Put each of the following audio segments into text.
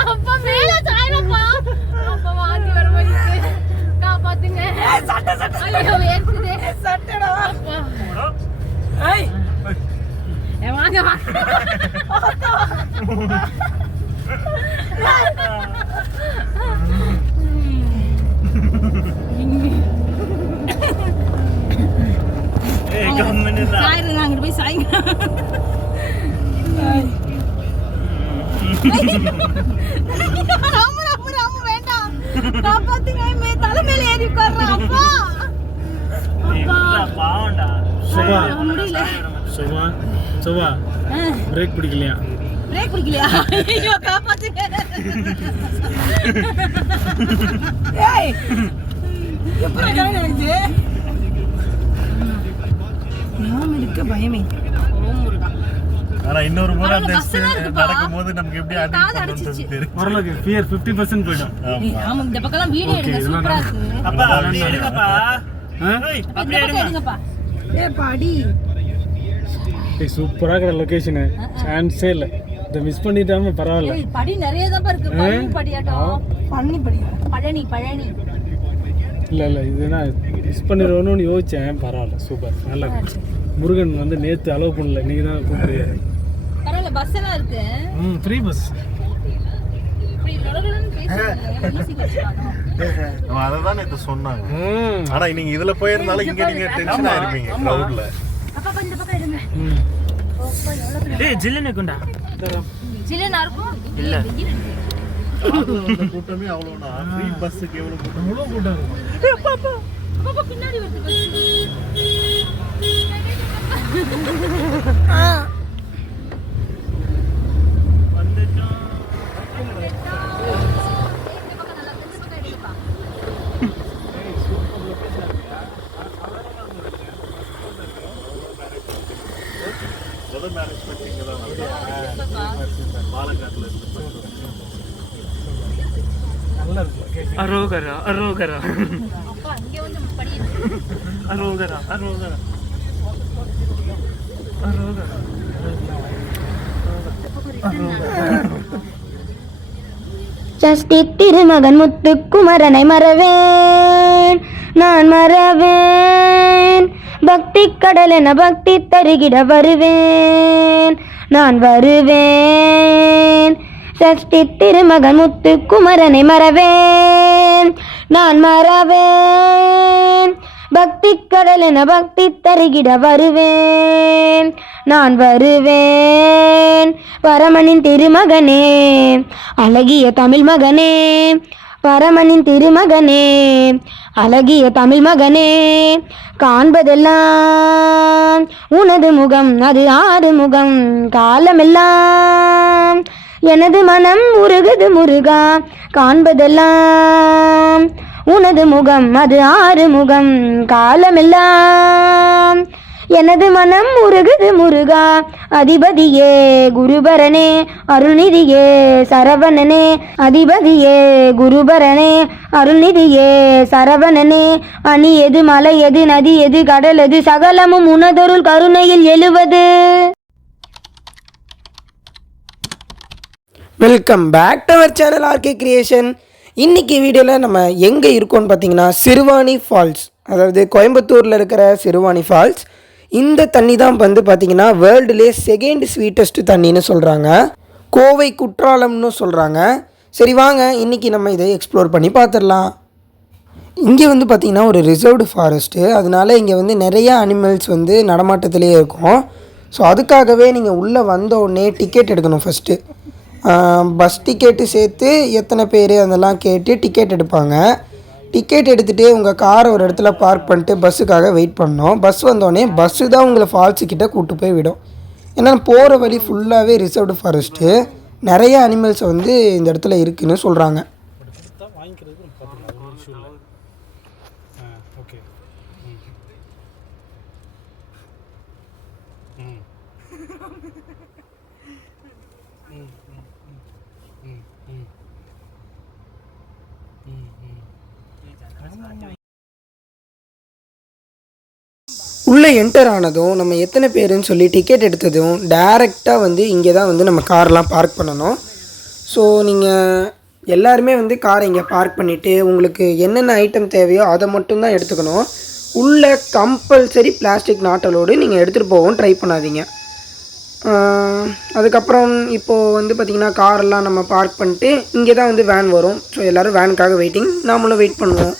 அப்பா மேல சாயலப்பா. அப்பா வாந்தி வர மாதிரி இருக்கு. காப்பாத்துங்க. ஐயோ வேர்க்குதே. சட்டடா. ஏய். வாங்க வா. ஏய் கம்மினடா. சாயிரு அங்க போய் சாயிங்க. ராம வேண்டாம். காப்பாத்துங்க. மே தலை மேல ஏறி உட்கார்றா அப்பா. அப்பா பாவண்டா. சுபா முடியல. சுபா பிரேக் பிடிக்கலையா? பிரேக் பிடிக்கலையா? ஐயோ காப்பாத்துங்க. ஏய் எப்பற ஜாயின் ஆயிடுச்சு? நான் இருக்க பயமே. ஓ முருகா. ஆனா இன்னொரு முறை அந்த நடக்கும்போது நமக்கு எப்படி அடிச்சு தெரியும். வரலங்க ஃபியர் 50% போய்டும். ஆமா இந்த பக்கம்லாம் வீடியோ எடுங்க சூப்பரா இருக்கு. அப்பா அப்படியே எடுங்கப்பா. அப்படியே எடுங்கப்பா. ஏய் பாடி. ஏய் சூப்பரா இருக்கிற லொகேஷன். சான்ஸே இல்ல. இத மிஸ் பண்ணிட்டாம பரவாயில்லை. ஏய் படி நிறைய தான் இருக்கு. பழனி படியாட்டம். பழனி. இல்ல இதுனா மிஸ் பண்ணிரோன்னு யோசிச்சேன். பரவாயில்லை சூப்பர் நல்லா இருக்கு. முருகன் வந்து நேத்து அலோவ் பண்ணல. நீங்க தான் கூப்பிடுறீங்க. பரவாயில்லை பஸ் எல்லாம் இருக்கு. Free bus. இப்படி லொலலொலன்னு பேசுறீங்க. ஈஸி வச்சுறாங்க. நான் அத தான் நேத்து சொன்னாங்க. ஆனா நீங்க இதுல போயிருந்தால இங்க நீங்க டென்ஷன் ஆயிருப்பீங்க கிரவுட்ல. அப்பா இந்த பக்கம் எடுங்க. ஏய் ஜில்லுனே கொண்டா. ஜில்லுனா இருக்கும்? இல்ல. அந்த கூட்டமே அவ்வளவுனா ஃப்ரீ பஸ்க்கு எவ்வளவு கூட்டம்? அவ்வளவு கூட்டம் இருக்கும். ஏய் பாப்பா பின்னாடி வருது பஸ். வந்துட்டோம். இந்த பக்கம் நல்லா இந்த பக்கம் எடுங்கப்பா. ஏய் சூப்பர் லொகேஷன் இருக்கா? வெதர் மேனேஜ்மென்ட் இங்க தான் வருது. பாலக்காட்டுல இருந்து நல்லா இருக்கு லொகேஷன். அரோகரா. அப்பா அங்க வந்து படி. அரோகரா. சஷ்டி திருமகன் முத்துக்குமரனை மறவேன் நான் மறவேன். பக்தி கடல் என பக்தி தருகிட வருவேன் நான் வருவேன். சஷ்டி திருமகன் முத்துக்குமரனை மறவேன் நான் மறவேன். பக்தி கடல் என பக்தி தருகிட வருவேன் நான் வருவேன். பரமனின் திருமகனே அழகிய தமிழ் மகனே. பரமனின் திருமகனே அழகிய தமிழ் மகனே. காண்பதெல்லாம் உனது முகம் அது ஆறு முகம். காலமெல்லாம் எனது மனம் உருகுது முருகா. காண்பதெல்லாம் உனது முகம் அது ஆறு முகம். காலமெல்லாம் எனது மனம் உருகுது முருகா. அதிபதியே குருபரனே அருள்நிதியே சரவணனே. அதிபதியே குருபரனே அருள்நிதியே சரவணனே. அணி எது மலை எது நதி எது கடல் எது சகலமும் உனதொருள் கருணையில் எழுவது. Welcome back to our channel RK creation. இன்றைக்கி வீடியோவில் நம்ம எங்கே இருக்கோன்னு பார்த்தீங்கன்னா சிறுவாணி ஃபால்ஸ், அதாவது கோயம்புத்தூரில் இருக்கிற சிறுவாணி ஃபால்ஸ். இந்த தண்ணி தான் வந்து பார்த்திங்கன்னா வேர்ல்டுலே செகண்ட் ஸ்வீட்டஸ்ட் தண்ணின்னு சொல்கிறாங்க. கோவை குற்றாலம்னு சொல்கிறாங்க. சரி வாங்க இன்றைக்கி நம்ம இதை எக்ஸ்ப்ளோர் பண்ணி பார்த்துடலாம். இங்கே வந்து பார்த்திங்கன்னா ஒரு ரிசர்வ்டு ஃபாரஸ்ட்டு, அதனால இங்கே வந்து நிறையா அனிமல்ஸ் வந்து நடமாட்டத்திலே இருக்கும். ஸோ அதுக்காகவே நீங்கள் உள்ளே வந்தோடனே டிக்கெட் எடுக்கணும். ஃபஸ்ட்டு பஸ் டிக்கெட்டு சேர்த்து எத்தனை பேர் அதெல்லாம் கேட்டு டிக்கெட் எடுப்பாங்க. டிக்கெட் எடுத்துகிட்டு உங்கள் காரை ஒரு இடத்துல பார்க் பண்ணிட்டு பஸ்ஸுக்காக வெயிட் பண்ணோம். பஸ் வந்தோடனே பஸ்ஸு தான் உங்களை ஃபால்ஸுக்கிட்ட கூப்பிட்டு போய் விடும். ஏன்னா போகிற வழி ஃபுல்லாகவே ரிசர்வ்டு ஃபாரஸ்ட்டு, நிறைய அனிமல்ஸ் வந்து இந்த இடத்துல இருக்குதுன்னு சொல்கிறாங்க. உள்ளே என்டர் ஆனதும் நம்ம எத்தனை பேருன்னு சொல்லி டிக்கெட் எடுத்ததும் டேரெக்டாக வந்து இங்கே தான் வந்து நம்ம கார்லாம் பார்க் பண்ணணும். ஸோ நீங்கள் எல்லாருமே வந்து காரை இங்கே பார்க் பண்ணிவிட்டு உங்களுக்கு என்னென்ன ஐட்டம் தேவையோ அதை மட்டும்தான் எடுத்துக்கணும். உள்ளே கம்பல்சரி பிளாஸ்டிக் நாட்டலோடு நீங்கள் எடுத்துகிட்டு போகவும் ட்ரை பண்ணாதீங்க. அதுக்கப்புறம் இப்போது வந்து பார்த்திங்கன்னா காரெல்லாம் நம்ம பார்க் பண்ணிட்டு இங்கே தான் வந்து வேன் வரும். ஸோ எல்லோரும் வேனுக்காக வெயிட்டிங், நாமளும் வெயிட் பண்ணுவோம்.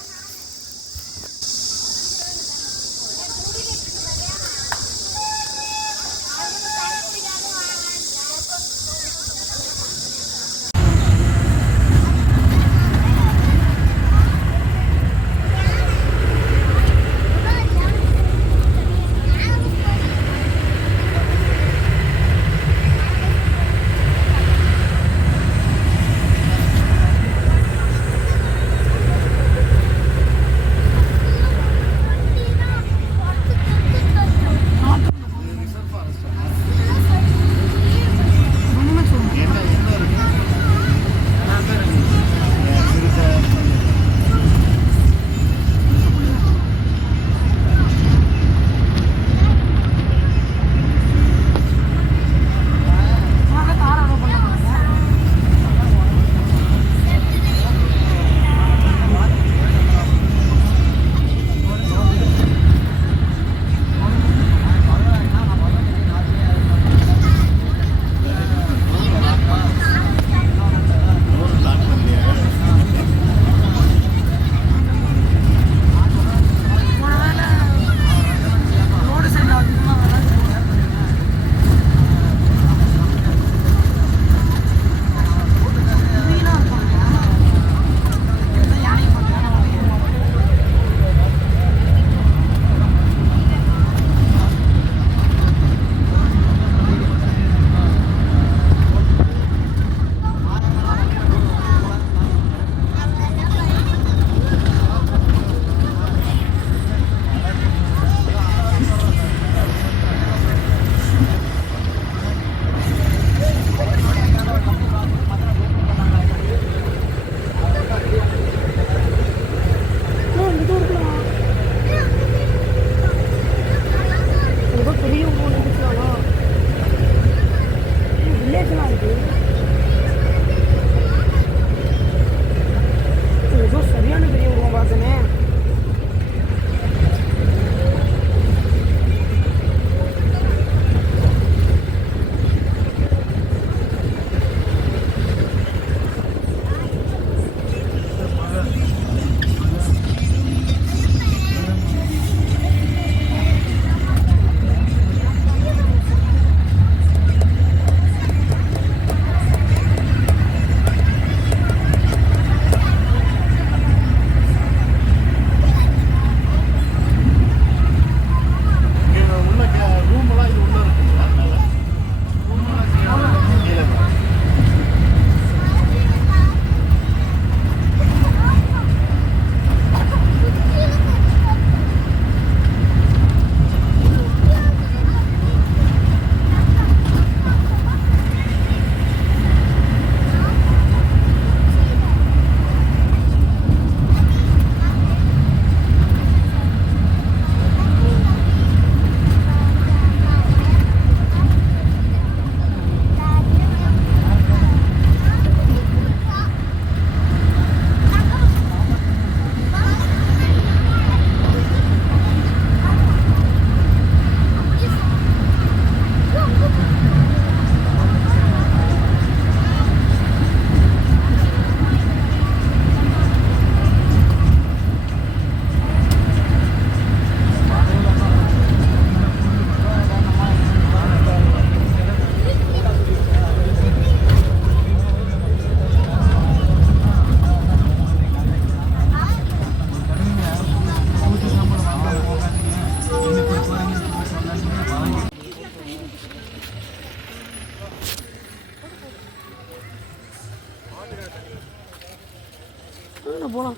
போலாம்.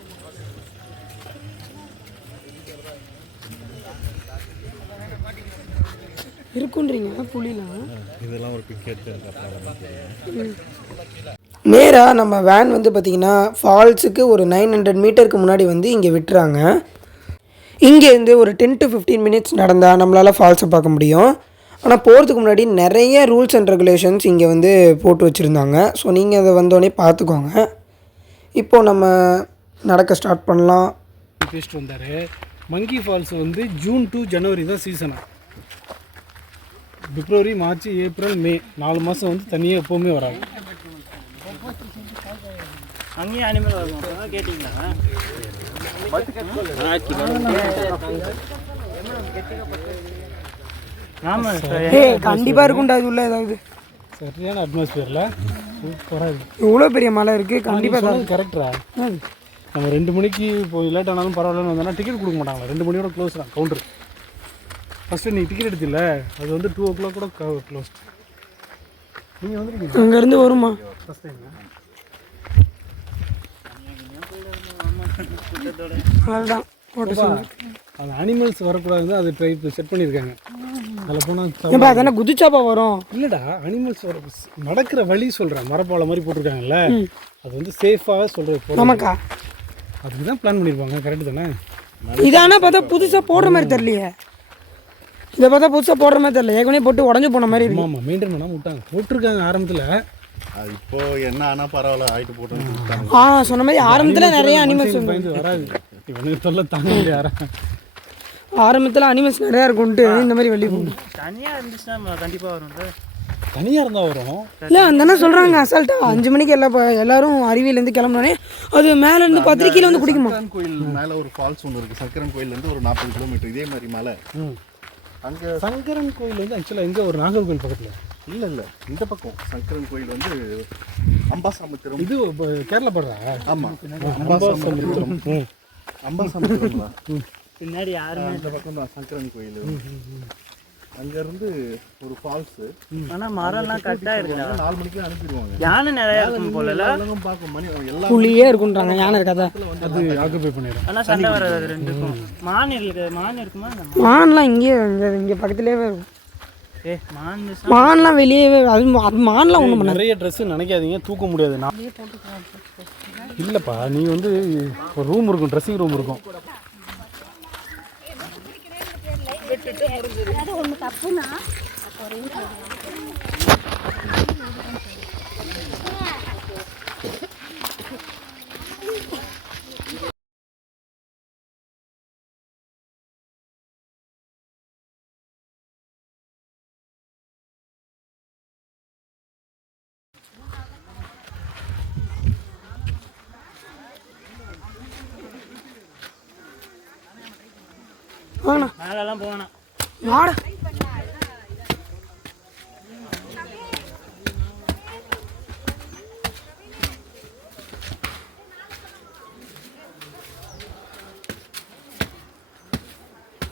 இருக்குன்றீங்க புலிலாம். இதெல்லாம் ஒரு பிக் எடுத்து நேராக நம்ம வேன் வந்து பார்த்திங்கன்னா ஃபால்ஸுக்கு ஒரு 900 மீட்டருக்கு முன்னாடி வந்து இங்கே விட்டுறாங்க. இங்கேருந்து ஒரு 10 to 15 மினிட்ஸ் நடந்தால் நம்மளால் ஃபால்ஸை பார்க்க முடியும். ஆனால் போகிறதுக்கு முன்னாடி நிறைய ரூல்ஸ் அண்ட் ரெகுலேஷன்ஸ் இங்கே வந்து போட்டு வச்சுருந்தாங்க. ஸோ நீங்கள் அதை வந்தோடனே பார்த்துக்கோங்க. இப்போது நம்ம நடக்க ஸ்டார்ட் பண்ணலாம். பேசிட்டு வந்தார். மங்கி ஃபால்ஸ் வந்து ஜூன் டு ஜனவரி தான் சீசனாக. பிப்ரவரி, மார்ச், ஏப்ரல், மே 4 மாதம் வந்து தண்ணியே எப்போவுமே வராது. அங்கேயும் அனிமல் வரும் கேட்டிங்களா? ஆமாம் சார், கண்டிப்பாக இருக்கும்டா இது உள்ள ஏதாவது சரியான அட்மாஸ்பியரில் சூப்பராக இருக்குது. இவ்வளோ பெரிய மலை இருக்குது. கண்டிப்பாக கரெக்டா. நம்ம 2 மணிக்கு போய் லேட் ஆனாலும் பரவாயில்லன்னு வந்தோன்னா டிக்கெட் கொடுக்க மாட்டாங்களா? 2 மணியோட க்ளோஸ் தான் கவுண்டர். ஃபஸ்ட்டு நீ டிக்கெட் எடுத்தில்ல, அது வந்து 2 o'clock கூட க்ளோஸ். நீங்கள் வந்துருக்கீங்க அங்கேருந்து வருமா? ஃபஸ்ட் டைம் அதுதான் அது அனிமல்ஸ் வரக்கூடாது, அது ட்ரைப் செட் பண்ணியிருக்காங்க. அதில் போனால் அதானே குதிச்சாப்பா வரும். இல்லைடா, அனிமல்ஸ் வர நடக்கிற வழி சொல்கிறேன், மரப்பாலை மாதிரி போட்டிருக்காங்கல்ல, அது வந்து சேஃபாக சொல்கிறது. நமக்கா அதுக்கு தான் பிளான் பண்ணியிருப்பாங்க. கரெக்டு தானே? இதானா பார்த்தா புதுசாக போடுற மாதிரி தெரியலையே. இதை பார்த்தா புதுசாக போடுற மாதிரி தெரியல, ஏற்கனவே போட்டு உடஞ்சி போன மாதிரி இருக்கு. ஆமாம், மெயின்டைன் பண்ணாமல் விட்டாங்க. போட்டிருக்காங்க ஆரம்பத்தில். இப்போ என்ன ஆனால் பரவாயில்ல ஆகிட்டு போட்டு சொன்ன மாதிரி ஆரம்பத்தில் நிறைய அனிமல்ஸ் பயந்து வராது. இவனுக்கு சொல்ல தாங்க முடியாது. ஆரம்பத்தில் அனிமல்ஸ் நிறையா இருக்கும்ட்டு இந்த மாதிரி வெளியே போகணும். தனியாக இருந்துச்சுன்னா கண்டிப்பாக வரும் சார். தனியாக இருந்தால் வரும். இல்லை அந்த என்ன சொல்கிறாங்க, அசால்ட்டா 5 மணிக்கு எல்லாரும் அருவியிலேருந்து கிளம்புனோடனே அது மேலேருந்து 10 கிலோ வந்து பிடிக்குமா? சங்கரன் கோயில் மேலே ஒரு ஃபால்ஸ் ஒன்று இருக்குது. சங்கரன் கோயிலேருந்து ஒரு 40 கிலோமீட்டர் இதே மாதிரி மலை. அங்கே சங்கரன் கோயில் வந்து ஆக்சுவலாக எங்கே ஒரு நாகர்கோவில் பக்கத்தில். இல்லை இந்த பக்கம் சங்கரன் கோயில் வந்து அம்பாசமுத்திரம். இது கேரளா படுறா? ஆமாம், அம்பாசமுத்திரங்களா? பின்னாடி யாருமே இந்த பக்கம் தான் சங்கரன் கோயில். அங்கேருந்து ஒரு ஃபால்ஸு. ஆனால் மரம்லாம் கரெக்டாக இருக்குல்ல. 4 மணிக்கு அனுப்பிடுவாங்க. யானை நிறையா இருக்கும் போல பார்க்கும் மணி எல்லாம் புளியே இருக்குன்றாங்க. யானை இருக்காதா? அது ஆக்குபை பண்ணிடும். ஆனால் சண்டை வராது அது ரெண்டுக்கும். மான் இருக்குமா? மான்லாம் இங்கே பக்கத்துலேயே இருக்கும். மான் மான்லாம் வெளியே அது மான்லாம் ஒன்றும் பண்ணாது. நிறைய ட்ரெஸ்ஸு நினைக்காதீங்க, தூக்க முடியாது. நான் இல்லைப்பா, நீ வந்து ஒரு ரூம் இருக்கும், ட்ரெஸ்ஸிங் ரூம் இருக்கும். ஒன்று தப்புனா மேலெல்லாம் போவேணாம். வாடா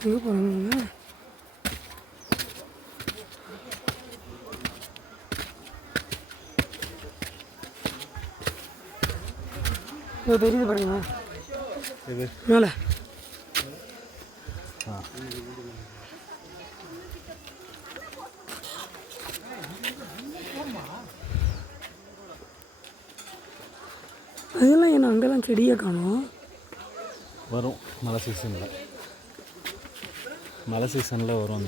எங்கே போகிறாங்க? தெரியுது பாருங்க மேலே. அதெல்லாம் என்ன அங்கெல்லாம் செடியை காணும்? வரும் மழை சீசனில். மழை சீசனில் வரும்.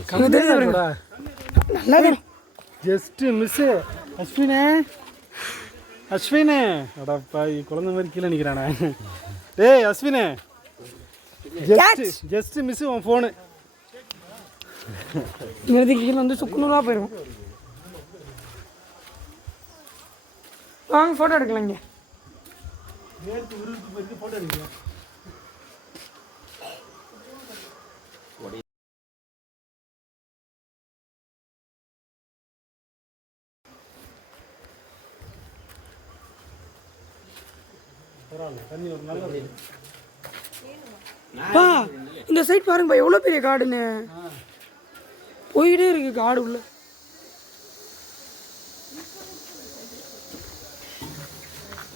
நல்லா ஜஸ்ட்டு மிஸ்ஸு அஸ்வினே அடாப்பா, குழந்தை மாதிரி கீழே நிற்கிறானே. டேய் அஸ்வினே, ஜஸ்ட் மிஸ் உன் ஃபோனு. இங்கே கீழே வந்து சுக்குநூறாக போயிடும். வாங்க ஃபோட்டோ எடுக்கலாம். இங்கே ஃபோட்டோ எடுக்கலாம். இந்த சைட் பாருங்கப்பா, எவ்வளோ பெரிய காடுன்னு போயிட்டே இருக்கு. காடு உள்ள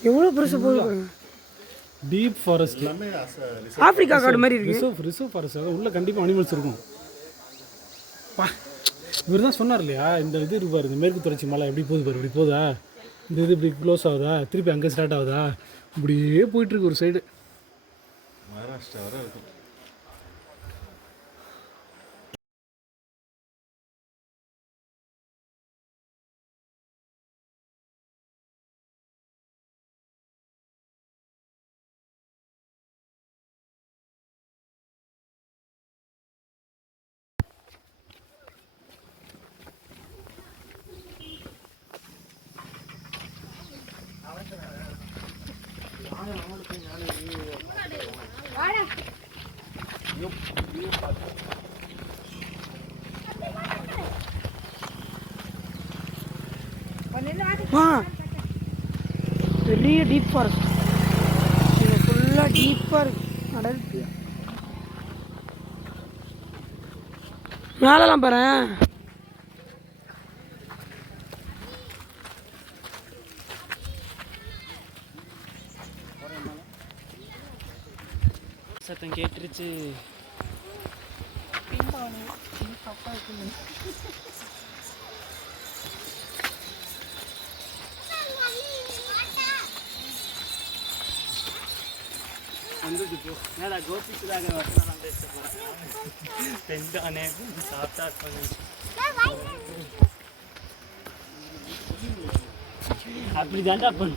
எவ்வளோ பெருசு போகுது பாருங்க. டீப் ஃபாரஸ்ட், ஆப்பிரிக்கா காடு மாதிரி இருக்கு. ரிசர்வ் ஃபாரஸ்ட், அதான் உள்ள கண்டிப்பாக அனிமல்ஸ் இருக்கும். இவர் தான் சொன்னார் இல்லையா, இந்த இது இருப்பார், இந்த மேற்கு தொடர்ச்சி மலை எப்படி போகுது பாரு, இப்படி போதா, இந்த இது இப்படி க்ளோஸ் ஆகுதா, திருப்பி அங்கே ஸ்டார்ட் ஆகுதா, இப்படியே போயிட்டுருக்கு ஒரு சைடு. மகாராஷ்டிரா வரை இருக்கும். பெரிய டீப் ஃபாரஸ்ட், இது ஃபுல்லாக டீப்பாக இருக்கு. அடர்த்தி மேலெல்லாம் பாரு. சத்தம் கேட்டுருச்சு. மேலே கோபிச்சுதாக ரெண்டானே சாப்பிட்டா அப்படி தாண்டா பண்ணு.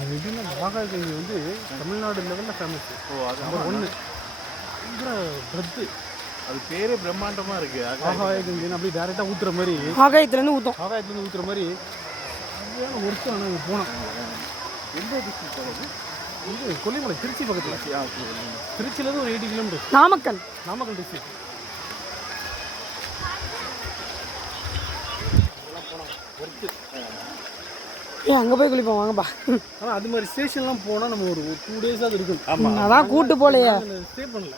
அது எப்படின்னா ஆகாய கங்கை வந்து தமிழ்நாடு லெவலில் ஃபேமஸ். நம்பர் 1 பிரத்து. அது பேரே பிரம்மாண்டமா இருக்கு. ஆகாய கங்கைன்னு அப்படியே டேரெக்டாக ஊற்றுற மாதிரி, ஆகாயத்துலேருந்து ஊற்றும், ஆகாயத்துலேருந்து ஊற்றுற மாதிரி சரியான ஒர்க்கு. ஆனால் இங்கே போனோம். எந்த டிஸ்ட்ரிக்ட் போகிறது? இது கொல்லிமலை, திருச்சி பக்கத்தில். திருச்சியிலேருந்து ஒரு 80 கிலோமீட்டர். நாமக்கல் டிஸ்ட்ரிக்ட். அங்கே போய் குளிப்போம் வாங்கப்பா. ஆனால் அது மாதிரி ஸ்டேஷன்லாம் போனால் நம்ம ஒரு 2 days அது இருக்கும். அதான் கூட்டு போலையே, ஸ்டே பண்ணல.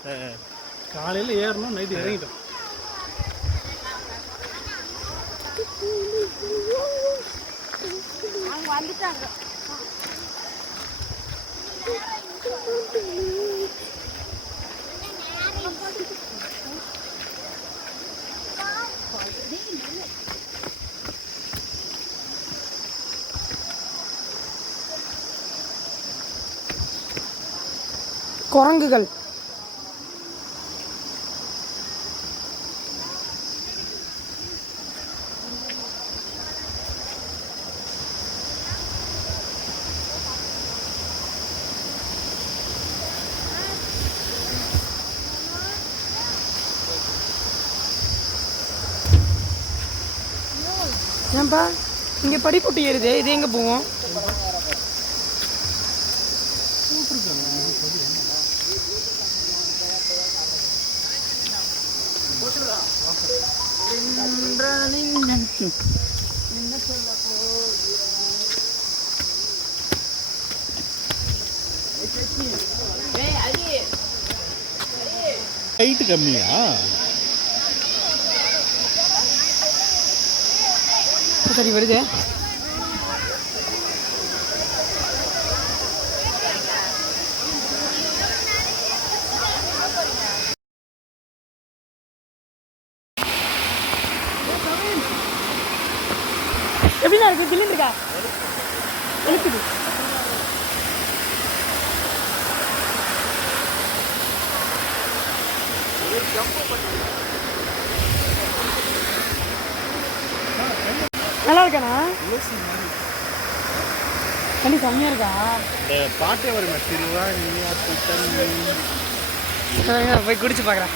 காலையில் ஏறணும், நைட்டு இறங்கிட்டோம். அவங்க வந்துட்டாங்க. குரங்குகள் ஏன்பா இங்கே படிப்புட்டு ஏறுது, இது எங்கே போவோம்? ஹைட்டு கம்மியா? சரி வருது. எப்படின்னா இருக்கு? தில்லின்னு இருக்கா? இருக்குது. நல்லா இருக்காண்ணா? தண்ணி கம்மியாக இருக்கா? இந்த பாட்டே வருமா, திருவா நீயா போய் குடிச்சு பார்க்குறேன்.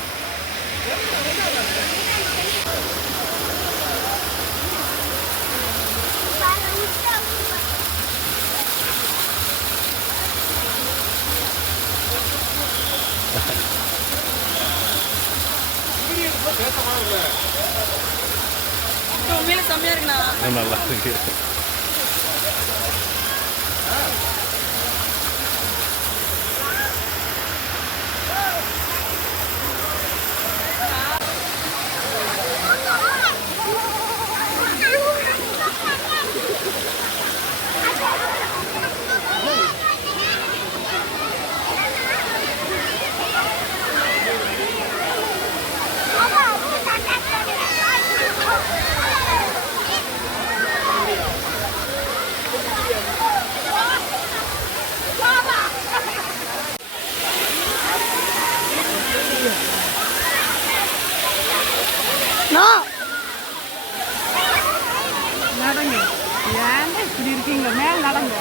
உண்மையிலே செம்மையா இருக்குண்ணா. நல்லா இருக்கு. Baba, ஏன்டா இப்படி இருக்கீங்க மேல நடங்க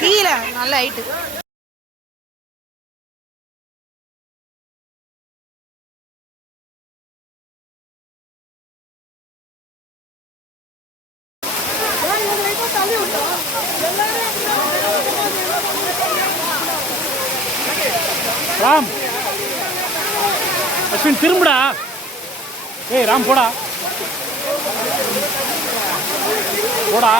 கீழே நல்ல ஹைட்டு. ராம் அஸ்வின் திரும்புடா. ஏய் ராம் போடா போடா.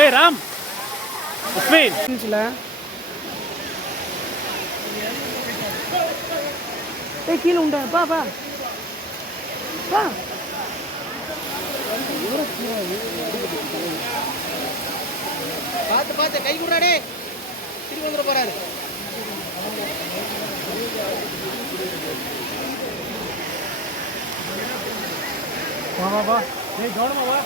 ஏய் ராம் அஸ்வின் கீழே உண்டா பா பா பா. பார்த்து பார்த்து கை குடுறாடே, திரும்பி வந்துட போறாரு. வா வா வா. ஏய் கவனமா வா.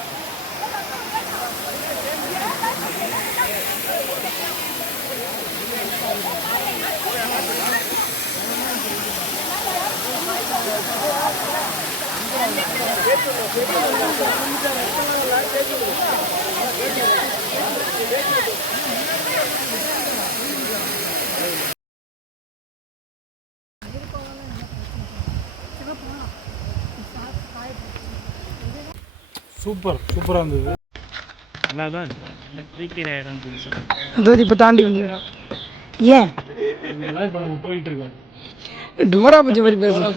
சூப்பராக இருந்தது. நல்லா தான் ரீக்ரியேட் ஆகிடும். அதாவது இப்போ தாண்டி வந்து ஏன் இப்போ நம்ம போயிட்டு இருக்கோம். டுமரா பூஜை மாதிரி பேசுகிறோம்.